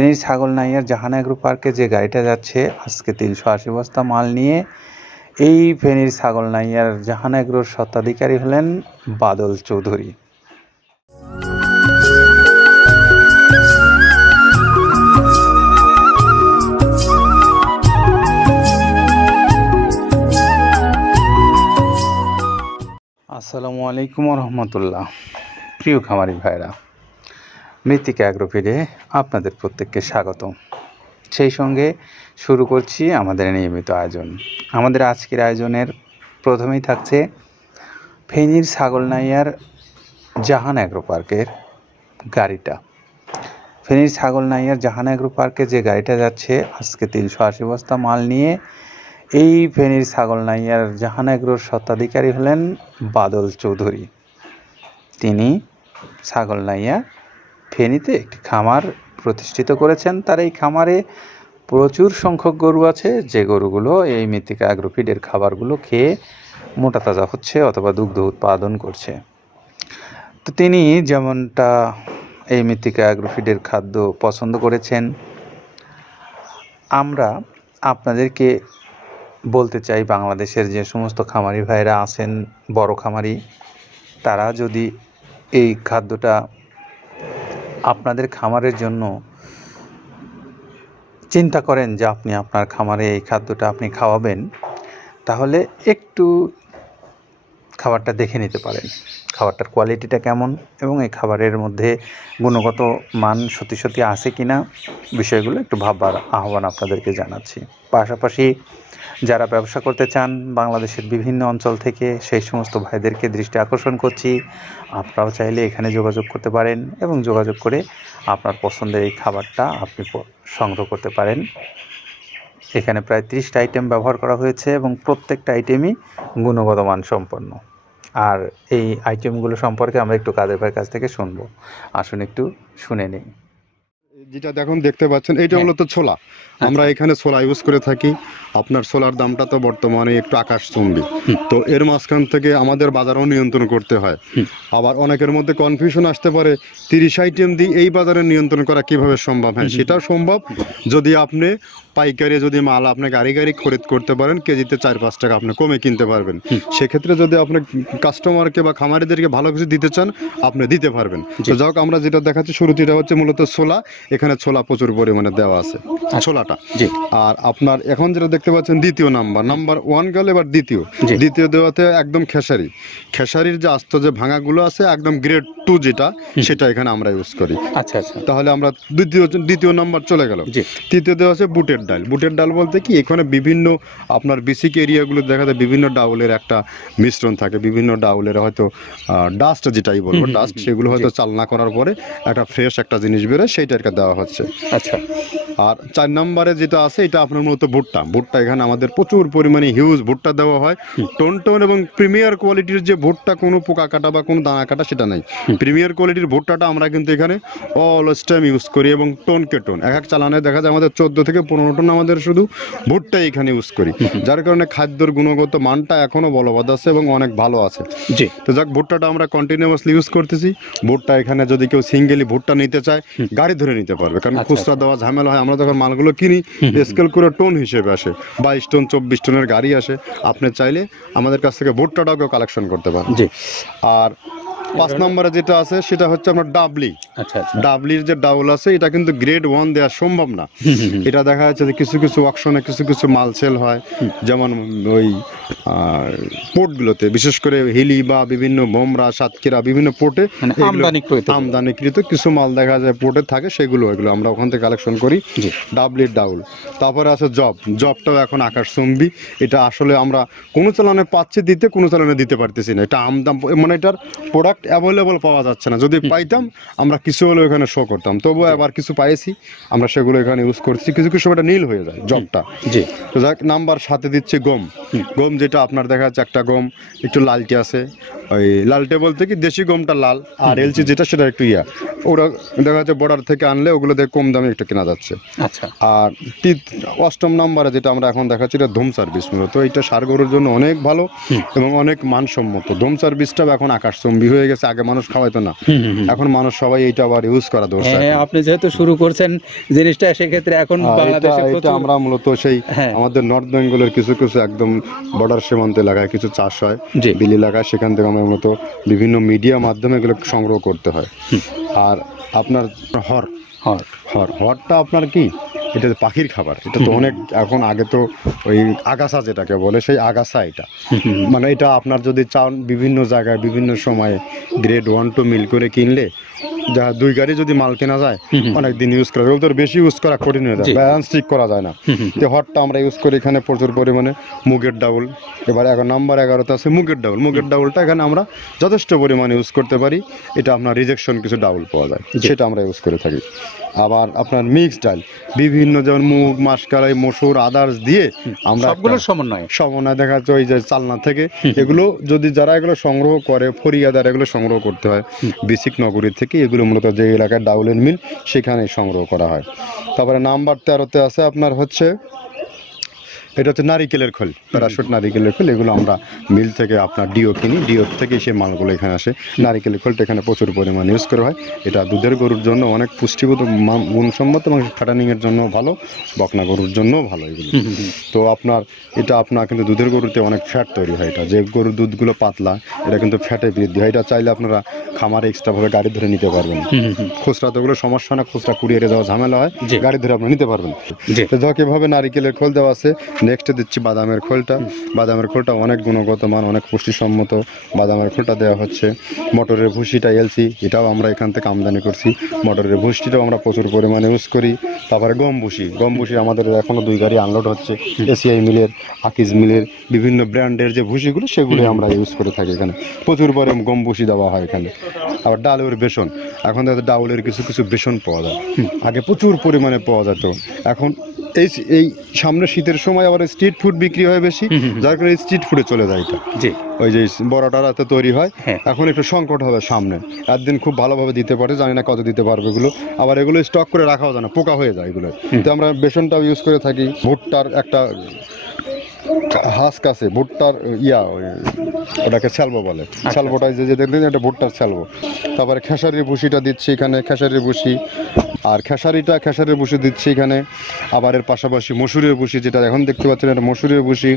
ফেনীর ছাগলনাইয়ার জাহান এগ্রো পার্কে যে গাড়িটা যাচ্ছে আজকে 380 বস্তা মাল নিয়ে, এই ফেনীর ছাগলনাইয়ার জাহান এগ্রোর স্বত্বাধিকারী হলেন বাদল চৌধুরী। আসসালামু আলাইকুম রহমতুল্লাহ। প্রিয় খামারি ভাইরা, মৃত্তিকা অ্যাগ্রোফিডে আপনাদের প্রত্যেককে স্বাগত। সেই সঙ্গে শুরু করছি আমাদের নিয়মিত আয়োজন। আমাদের আজকের আয়োজনের প্রথমেই থাকছে ফেনীর ছাগলনাইয়ার জাহান এগ্রো পার্কের গাড়িটা। ফেনীর ছাগলনাইয়ার জাহান এগ্রো পার্কে যে গাড়িটা যাচ্ছে আজকে 380 বস্তা মাল নিয়ে, এই ফেনীর ছাগলনাইয়ার জাহান এগ্রোর স্বত্বাধিকারী হলেন বাদল চৌধুরী। তিনি ছাগলনাইয়া ফেনীতে একটি খামার প্রতিষ্ঠিত করেছেন। তার এই খামারে প্রচুর সংখ্যক গরু আছে, যে গরুগুলো এই মৃত্তিকা অ্যাগ্রোফিডের খাবারগুলো খেয়ে মোটা তাজা হচ্ছে অথবা দুগ্ধ উৎপাদন করছে। তো তিনি যেমনটা এই মৃত্তিকা অ্যাগ্রোফিডের খাদ্য পছন্দ করেছেন, আমরা আপনাদেরকে বলতে চাই, বাংলাদেশের যে সমস্ত খামারি ভাইরা আছেন, বড় খামারি, তারা যদি এই খাদ্যটা আপনাদের খামারের জন্য চিন্তা করেন যে আপনি আপনার খামারে এই খাদ্যটা আপনি খাওয়াবেন, তাহলে একটু খাবারটা দেখে নিতে পারেন, খাবারটার কোয়ালিটিটা কেমন এবং এই খাবারের মধ্যে গুণগত মান সত্যি সত্যি আছে কি না, বিষয়গুলো একটু ভাববার আহ্বান আপনাদেরকে জানাচ্ছি। পাশাপাশি যারা ব্যবসা করতে চান বাংলাদেশের বিভিন্ন অঞ্চল থেকে, সেই সমস্ত ভাইদেরকে দৃষ্টি আকর্ষণ করছি, আপনারাও চাইলে এখানে যোগাযোগ করতে পারেন এবং যোগাযোগ করে আপনার পছন্দের এই খাবারটা আপনি সংগ্রহ করতে পারেন। এখানে প্রায় 30টা আইটেম ব্যবহার করা হয়েছে এবং প্রত্যেকটা আইটেমই গুণগত মান সম্পন্ন। আর এই আইটেমগুলো সম্পর্কে আমরা একটু কাদের ভাইয়ের কাছ থেকে শুনবো। আসুন একটু শুনে নিই। যেটা দেখতে পাচ্ছেন, এইটা মূলত ছোলা। আমরা এখানে ছোলা ইউজ করে থাকি। আপনার ছোলার দামটা তো বর্তমানে একটু আকাশচুম্বী, তো এর মাঝখান থেকে আমাদের বাজারও নিয়ন্ত্রণ করতে হয়। আবার অনেকের মধ্যে কনফিউশন আসতে পারে, 30 আইটেম দিয়ে এই বাজারে নিয়ন্ত্রণ করা কিভাবে সম্ভব? হ্যাঁ, সেটাও সম্ভব যদি আপনি পাইকারি যদি মাল আপনি গাড়ি খরিদ করতে পারেন, কেজিতে 4-5 টাকা আপনি কমে কিনতে পারবেন। সেক্ষেত্রে যদি আপনি কাস্টমারকে বা খামারিদেরকে ভালো কিছু দিতে চান, আপনি দিতে পারবেন। তো যাক, আমরা যেটা দেখাচ্ছি শুরুতে, এটা হচ্ছে মূলত ছোলা। এখানে ছোলা প্রচুর পরিমাণে দেওয়া আছে, ছোলাটা। আর আপনার এখন যেটা দেখতে পাচ্ছেন, দ্বিতীয় নাম্বার 1 গেল, এবার দ্বিতীয় দেওয়াতে একদম খেসারির যে আস্ত যে ভাঙাগুলো আছে, একদম গ্রেড 2 যেটা, সেটা এখানে আমরা ইউজ করি। আচ্ছা, তাহলে আমরা দ্বিতীয় নাম্বার চলে গেল। তৃতীয় দেওয়া আছে বুটের ডাল বলতে কি, এখানে বিভিন্ন আপনার বেসিক এরিয়াগুলো দেখা যায় বিভিন্ন ডাউলের একটা মিশ্রণ থাকে, বিভিন্ন ডাউলের হয়তো ডাস্ট, যেটাই বলবো ডাস্ট, সেগুলো হয়তো চালনা করার পরে একটা ফ্রেশ একটা জিনিস বেরোয়, সেইটাকে দেওয়া হচ্ছে। আচ্ছা, আর 4 নম্বরে যেটা আছে, এটা আপনার মূলত ভুট্টা। এখানে আমাদের প্রচুর পরিমাণে হিউজ ভুট্টা দেওয়া হয়। টোন এবং প্রিমিয়ার কোয়ালিটির যে ভুট্টা, কোনো পোকা কাটা বা কোনো দানা কাটা সেটা নাই। প্রিমিয়ার কোয়ালিটির ভুট্টাটা আমরা কিন্তু এখানে অলওয়েজ টাইম ইউজ করি, এবং টোনকে টোন এক চালানে দেখা যায় আমাদের 14 থেকে 15 টন আমাদের শুধু ভুট্টা এখানে ইউজ করি, যার কারণে খাদ্যর গুণগত মানটা এখনো বলবৎ আছে এবং অনেক ভালো আছে। তো যাক, ভুট্টাটা আমরা কন্টিনিউয়াসলি ইউজ করতেছি। ভুট্টা এখানে যদি কেউ সিঙ্গেলি ভুট্টা নিতে চায়, গাড়ি ধরে নিতে পারবে, কারণ খুচরা দেওয়া ঝামেলা হয়। আমরা যখন মালগুলো কিনি, স্কেল করে টোন হিসেবে আসে, 22 টন 24 টনের গাড়ি আসে। আপনি চাইলে আমাদের কাছ থেকে ভুট্টাটাও কেউ কালেকশন করতে পারেন। আর 5 নম্বরে যেটা আছে, সেটা হচ্ছে আপনার ডাবলির যে ডাউল আছে, এটা কিন্তু গ্রেড 1 দেওয়া সম্ভব না। এটা দেখা যাচ্ছে যে কিছু অকশনে কিছু মাল সেল হয়, যেমন ওই পোর্টগুলোতে, বিশেষ করে হিলি বা বিভিন্ন বোমরা, সাতক্ষীরা, বিভিন্ন পোর্টে আমদানিকৃত কিছু মাল দেখা যায় পোর্টে থাকে, এগুলো আমরা ওখান থেকে কালেকশন করি। ডাবলির ডাউল। তারপরে আছে জবটাও এখন আকাশচুম্বী। এটা আসলে আমরা কোনো চালানে পাচ্ছি দিতে, কোনো চালানে দিতে পারতেছি না। এটা আমদাম, মানে এটার প্রোডাক্ট অ্যাভেলেবল পাওয়া যাচ্ছে না। যদি পাইতাম, আমরা কিছু হলেও এখানে শো করতাম। তবুও আবার কিছু পাইছি, আমরা সেগুলো এখানে ইউজ করছি। কিছু সময় নীল হয়ে যায় জবটা। তো যাক, নাম্বার 7 দিচ্ছে গম, যেটা আপনার দেখা যাচ্ছে একটা গম একটু লালটে আছে। ওই লালটে বলতে কি, দেশি গমটা লাল, আর এলচি যেটা সেটা একটু ওরা দেখা যাচ্ছে বর্ডার থেকে আনলে ওগুলো দেখে কম দামে একটু কেনা যাচ্ছে। আচ্ছা, আর 8ম নম্বরে যেটা আমরা এখন দেখাচ্ছি, এটা ধুম সার্ভিস। মূলত এটা ষাঁড় গরুর জন্য অনেক ভালো এবং অনেক মানসম্মত। ধুম সার্ভিসটাও এখন আকাশচুম্বী হয়ে গেছে। আগে মানুষ খাওয়াইতো না, এখন মানুষ সবাই এইটা এটা আবার ইউজ করা দরকার। হ্যাঁ, আপনি যেহেতু শুরু করছেন জিনিসটা, সেক্ষেত্রে এখন বাংলাদেশে এটা আমরা মূলত সেই হ্যাঁ। আমাদের নর্থ বেঙ্গলের কিছু কিছু একদম বর্ডার সীমান্ত এলাকায় কিছু চাষ হয়, জি। বিল এলাকায়, সেখান থেকে আমরা মূলত বিভিন্ন মিডিয়া মাধ্যমে এগুলো সংগ্রহ করতে হয়। আর আপনার হর হরটা আপনার কি, এটা পাখির খাবার, এটা তো অনেক এখন, আগে তো ওই আগাছা যেটাকে বলে সেই আগাছা, এটা মানে এটা আপনার যদি চান বিভিন্ন জায়গায় বিভিন্ন সময়ে গ্রেড 1-2 মিল করে কিনলে যা 2 গাড়ি যদি মাল কেনা যায় অনেক দিন ইউজ করা যায়। ওদের বেশি ইউজ করা কঠিন হয়ে যায়, ব্যালেন্স ঠিক করা যায় না। তো হটটা আমরা ইউজ করি এখানে প্রচুর পরিমাণে। মুগের ডাউল, এবার নাম্বার 11তে আছে মুগের ডাউল। মুগের ডাউলটা এখানে আমরা যথেষ্ট পরিমাণে ইউজ করতে পারি। এটা আপনার রিজেকশন কিছু ডাউল পাওয়া যায়, সেটা আমরা ইউজ করে থাকি। আবার আপনার মিক্সড ডাল বিভিন্ন, যেমন মুগ, মাসকলাই, মসুর, আদার্স দিয়ে আমরা সবগুলোর সমন্বয় দেখা যাচ্ছে ওই যে চালনা থেকে এগুলো যদি যারা এগুলো সংগ্রহ করে, ফরিয়াদার এগুলো সংগ্রহ করতে হয় বেসিক নগরী থেকে। এগুলো মূলত যে এলাকায় ডাউলের মিল সেখানে সংগ্রহ করা হয়। তারপরে নাম্বার 13তে আছে আপনার হচ্ছে, এটা হচ্ছে নারিকেলের খোল, প্যারাশুট নারিকেলের খোল। এগুলো আমরা মিল থেকে আপনার ডিও কিনি, ডিও থেকে সেই মালগুলো এখানে আসে। নারিকেলের খোলটা এখানে প্রচুর পরিমাণে ইউজ করা হয়। এটা দুধের গরুর জন্য অনেক পুষ্টিগত গুণসম্মত এবং ফ্যাটানিংয়ের জন্য ভালো, বকনা গরুর জন্যও ভালো এগুলো। তো আপনার এটা আপনার কিন্তু দুধের গরুতে অনেক ফ্যাট তৈরি হয়। এটা যে গরুর দুধগুলো পাতলা, এটা কিন্তু ফ্যাটে বৃদ্ধি হয়। এটা চাইলে আপনারা খামারে এক্সট্রাভাবে গাড়ি ধরে নিতে পারবেন। খুচরা তো ওগুলো সমস্যা না, খুচরা কুরিয়ারে যাওয়া ঝামেলা হয়, গাড়ি ধরে আপনি নিতে পারবেন। তো ধক এভাবে নারিকেলের খোল দেওয়া আছে। নেক্সটে দিচ্ছি বাদামের খোলটা। বাদামের খোলটা অনেক গুণগত মান, অনেক পুষ্টিসম্মত বাদামের খোলটা দেওয়া হচ্ছে। মটরের ভুসিটা এলসি, এটাও আমরা এখান থেকে আমদানি করছি। মটরের ভুসিটাও আমরা প্রচুর পরিমাণে ইউজ করি। তারপরে গম ভুসি আমাদের এখনও 2 গাড়ি আনলোড হচ্ছে। এসিআই মিলের, আকিজ মিলের বিভিন্ন ব্র্যান্ডের যে ভুসিগুলো সেগুলো আমরা ইউজ করে থাকি এখানে। প্রচুর পরিমাণে গম ভুসি দেওয়া হয় এখানে। আবার ডালের বেসন, এখন ডাউলের কিছু কিছু বেসন পাওয়া যায়, আগে প্রচুর পরিমাণে পাওয়া যেত। এখন এই সামনে শীতের সময় আবার স্ট্রিট ফুড বিক্রি হয় বেশি, যার কারণে স্ট্রিট ফুডে চলে যায় এটা। ওই যে বড়টা রাতে তৈরি হয়, এখন একটু সংকট হবে সামনে, একদিন খুব ভালোভাবে দিতে পারে, জানি না কত দিতে পারবে এগুলো। আবার এগুলো স্টক করে রাখাও যায় না, পোকা হয়ে যায় এগুলো। তো আমরা বেসনটাও ইউজ করে থাকি। ভুট্টার একটা হাস্ক আছে, ভুট্টার ওটাকে স্যালবো বলে, স্যালবোটাই যে দেখলেন এটা ভুট্টার স্যালবো। তারপরে খেসারির ভুসিটা দিচ্ছি এখানে, খেসারির ভুসি। আর খেসারির ভুসি দিচ্ছি এখানে। আবার এর পাশাপাশি মসুরের ভুসি, যেটা এখন দেখতে পাচ্ছেন এটা মসুরের ভুসি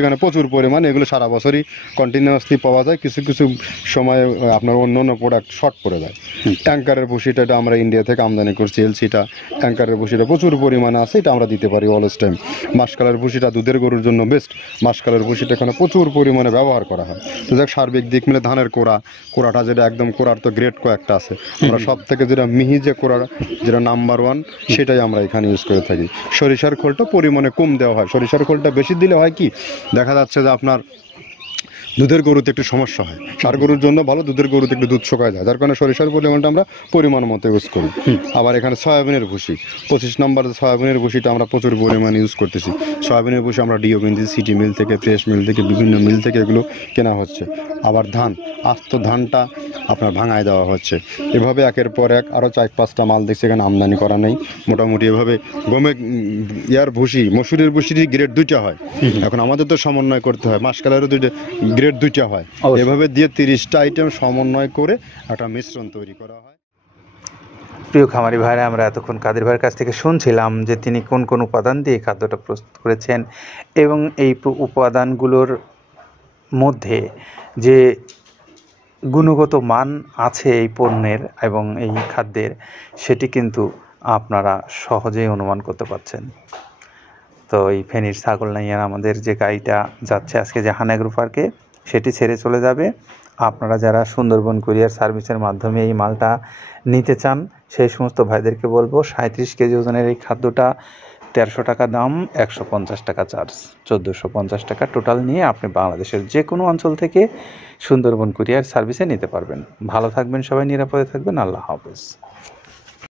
এখানে প্রচুর পরিমাণে। এগুলো সারা বছরই কন্টিনিউয়াসলি পাওয়া যায়, কিছু কিছু সময় আপনার অন্য অন্য প্রোডাক্ট শর্ট পড়ে যায়। ট্যাঙ্কারের ভুসিটা এটা আমরা ইন্ডিয়া থেকে আমদানি করছি, এলসিটা। ট্যাঙ্কারের ভুসিটা প্রচুর পরিমাণে আছে, এটা আমরা দিতে পারি অলওয়েজ টাইম। মাসকালের ভুসিটা দুধের গরুর জন্য বেস্ট। মাসকালের ভুসিটা এখানে প্রচুর পরিমাণে ব্যবহার করা হয়। তো দেখ সার্বিক দিক মিলে ধানের কোড়াটা যেটা একদম, কোড়ার তো গ্রেড কয়েকটা আছে, আমরা সব থেকে যেটা মিহি যে কোড়া, যেটা নাম্বার 1, সেটাই আমরা এখানে ইউজ করে থাকি। সরিষার খোলটা পরিমাণে কম দেওয়া হয়। সরিষার খোলটা বেশি দিলে হয় কি, দেখা যাচ্ছে যে আপনার দুধের গরুতে একটু সমস্যা হয়। ষাঁড় গরুর জন্য ভালো, দুধের গরুতে একটু দুধ শুকায় যায়, যার কারণে সরিষার পরিমাণটা আমরা পরিমাণ মতো ইউজ করি। আবার এখানে সয়াবিনের ভুসি, 25 নম্বর সয়াবিনের ভুসিটা আমরা প্রচুর পরিমাণে ইউজ করতেছি। সয়াবিনের ভুসি আমরা ডিও কিনতেছি সিটি মিল থেকে, ফ্রেশ মিল থেকে, বিভিন্ন মিল থেকে এগুলো কেনা হচ্ছে। আবার ধান, আস্ত ধানটা আপনার ভাঙায় দেওয়া হচ্ছে। এভাবে একের পর এক আরও 4-5টা মাল দেখছি এখানে আমদানি করা নেই। মোটামুটি এভাবে গমে ভুসি, মসুরের ভুসিরই গ্রেড 2টা হয়। এখন আমাদের তো সমন্বয় করতে হয়, মাসকালেরও গ্রেড 2টা হয়। এভাবে দিয়ে 30টা আইটেম সমন্বয় করে একটা মিশ্রণ তৈরি করা হয়। প্রিয় খামারি ভাইরা, আমরা এতক্ষণ কাদের ভাইয়ের কাছ থেকে শুনছিলাম যে তিনি কোন কোন উপাদান দিয়ে খাদ্যটা প্রস্তুত করেছেন, এবং এই উপাদানগুলোর মধ্যে যে গুণগত মান আছে এই পণ্যের এবং এই খাদ্যের, সেটি কিন্তু আপনারা সহজেই অনুমান করতে পারছেন। তো এই ফেনীর ছাগলনাইয়ার আমাদের যে গাড়িটা যাচ্ছে আজকে জাহান এগ্রো পার্কে, সেটি ছেড়ে চলে যাবে। আপনারা যারা সুন্দরবন কুরিয়ার সার্ভিসের মাধ্যমে এই মালটা নিতে চান, সেই সমস্ত ভাইদেরকে বলবো 37 কেজি ওজনের এই খাদ্যটা 1300 টাকা দাম, 150 টাকা চার্জ, 1450 টাকা টোটাল নিয়ে আপনি বাংলাদেশের যে কোনো অঞ্চল থেকে সুন্দরবন কুরিয়ার সার্ভিসে নিতে পারবেন। ভালো থাকবেন সবাই, নিরাপদে থাকবেন। আল্লাহ হাফেজ।